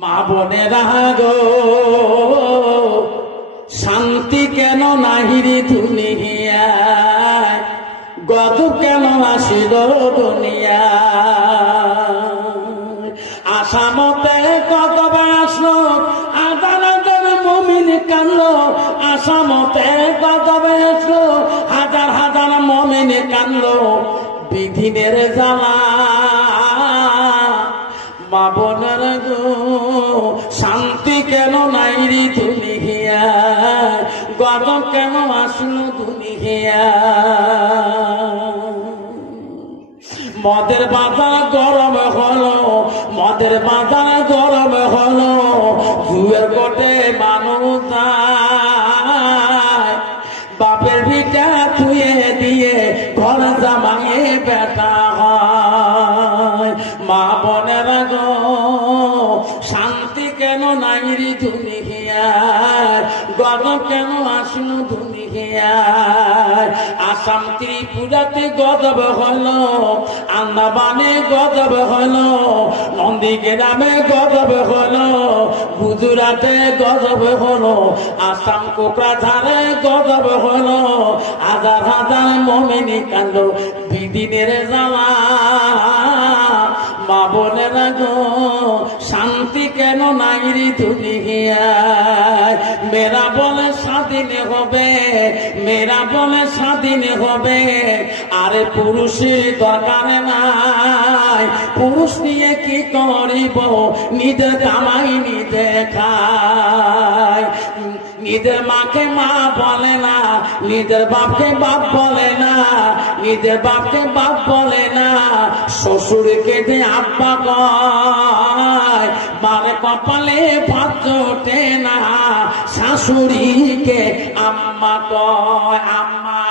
মা বোনেরা গো, শান্তি কেন নাহিরি দুনিয়ায়, গজব কেন আসিল দুনিয়া। আসামতে গজব আসলো, হাজার হাজার মুমিন কানলো। আসামতে গজব আসলো, হাজার হাজার মুমিন কানলো। বিধিনের জ্বালা মা বোনের গো, শান্তি কেন নাইরি দুনিয়ায়, গজব কেন আসলো দুনিয়ায়। মদের বাজার গরম হলো, মদের বাজার গরম হলো, জুয়ের কোটে মানুষ যায়। বাপের ভিটা থুয়ে দিয়ে ঘর জামাইয়ে বেটা হয়। মা বোনেরা গো, শান্তি কেন নাইরি দুনিয়ায়, গজব কেন আসলো দুনিয়ায়। আসাম ত্রিপুরাতে গজব হলো, আন্দামানে গজব হলো, নন্দীগ্রামে গজব হলো, গুজরাটে গজব হলো, আসাম কোকরাঝাড়ে গজব হলো। হাজার হাজার মুমিন কাঁদলো বিদিনের জ্বালা। মা বোনেরা গো, শান্তি কেন নাইরি দুনিয়ায়। মেয়েরা বলে স্বাধীন হবে, মেয়েরা বলে স্বাধীন হবে, আরে পুরুষের দরকার নাই। পুরুষ নিয়ে কি করিব, নিজের কামাই নিজে খায়। নিজের মাকে মা বলে না, নিজের বাপকে বাপ বলে না, নিজের বাপকে বাপ বলে না। শ্বশুরকে যে আব্বা কয়, মারে কপালে ভাত জোটে না। শাশুড়িকে আম্মা কয়, আম্মা।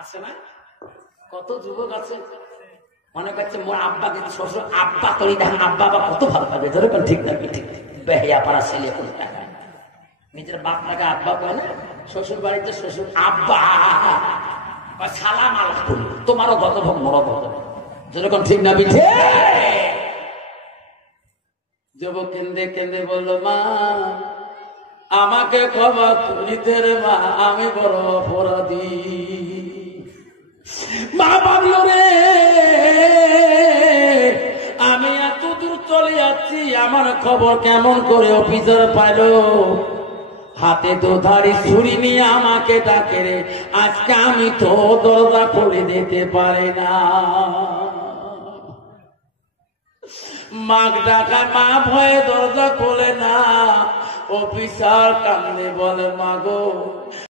আছে না? কত যুবক আছে মনে করছে মোর আব্বা কিন্তু শ্বশুর আব্বা করি, দেখেন আব্বা বা কত ভালো লাগে। ধরে ঠিক নাকি ঠিক বেহিয়া পাড়া ছেলে কোন টাকায় নিজের বাপটাকে আব্বা কয় না, শ্বশুর বাড়িতে শ্বশুর আব্বা সালাম আলাপ করি। তোমারও গজব হোক, মোরও গজব হোক। যেরকম ঠিক না বিঠে। যুবক কেন্দে কেন্দে বললো, মা আমাকে ক্ষমা করিতে রে মা, আমি বড় অপরাধী। মা ভাবলো রে, আমি এত দূর চলে যাচ্ছি, আমার খবর কেমন করে অফিসার পাইলো। হাতে তো ধারি ছুরি নিয়ে আমাকে ডাকে রে, আজকে আমি তো দরজা খুলে দিতে পারি না। মাগ ডাকা, মা ভয়ে দরজা খোলে না। অফিসার কান্দে বলে, মাগো